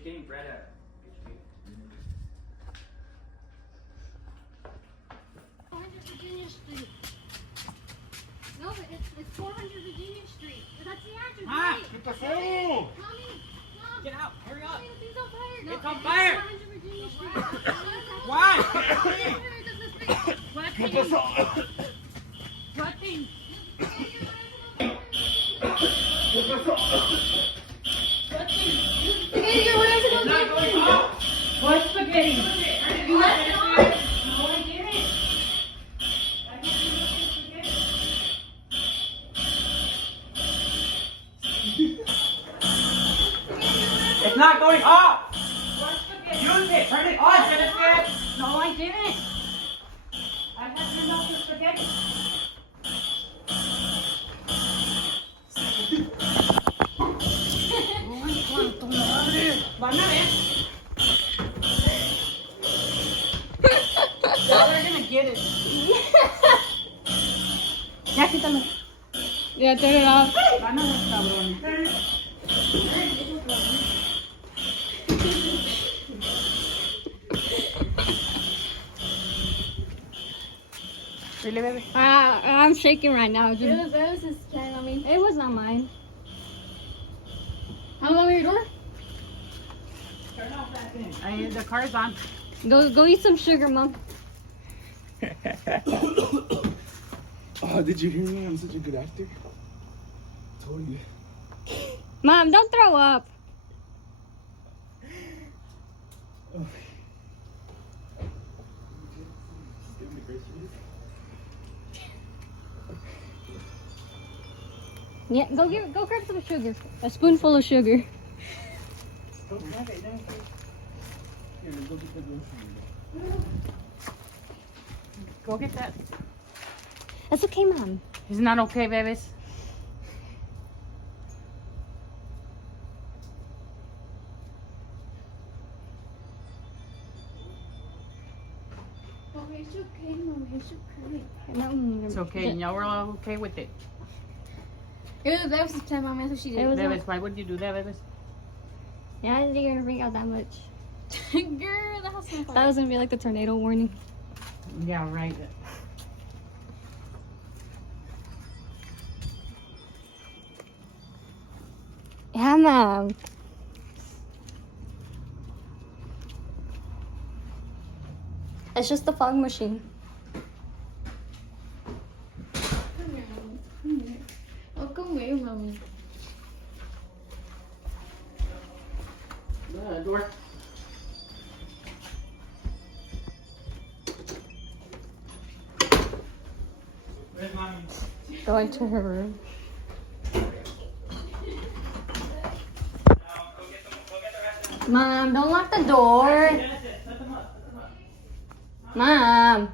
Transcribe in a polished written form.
you getting bread at? 400 Virginia Street. No, but it's 400 Virginia Street. That's the address. Ah, Wait. ¿qué pasó? Mommy, Mom. Get out, hurry up. Mommy, the thing's on fire. It's on fire. 400 Virginia Street. Why? What ¿Qué thing? pasó? What thing? ¿Qué pasó? Spaghetti, what is it? It's not going off. What spaghetti? You left it on? No, I didn't. It's not going off. Use it. Turn it on, Jennifer. No, I didn't. I had to melt the spaghetti. Van a ver. Now they're gonna get it. Ya quítalo. Yeah, turn it off. Van a ver, cabrón. Really, baby? I'm shaking right now. It was his time, I mean. It was not mine. How long are your door? Turn off that thing. The car's on. Go eat some sugar, Mom. Oh, did you hear me? I'm such a good actor. Told you. Mom, don't throw up. Oh. Yeah, go grab some sugar. A spoonful of sugar. Don't have it, don't have it. Here, go get the grocery. Go get that. That's okay, Mom. It's not okay, babies. Oh, it's okay, Mom. It's okay. It's okay. Now we're all okay with it. That was the time, Mom. That's what she did. Babies, why would you do that, babies? Yeah, I didn't think you were gonna bring out that much. Girl, that was That was gonna be like the tornado warning. Yeah, right. Yeah, Mom. It's just the fog machine. Come here, Mommy. Come here. Oh, come here, Mommy. Door. Where's mommy? Go into her room. Mom, don't lock the door. Mom.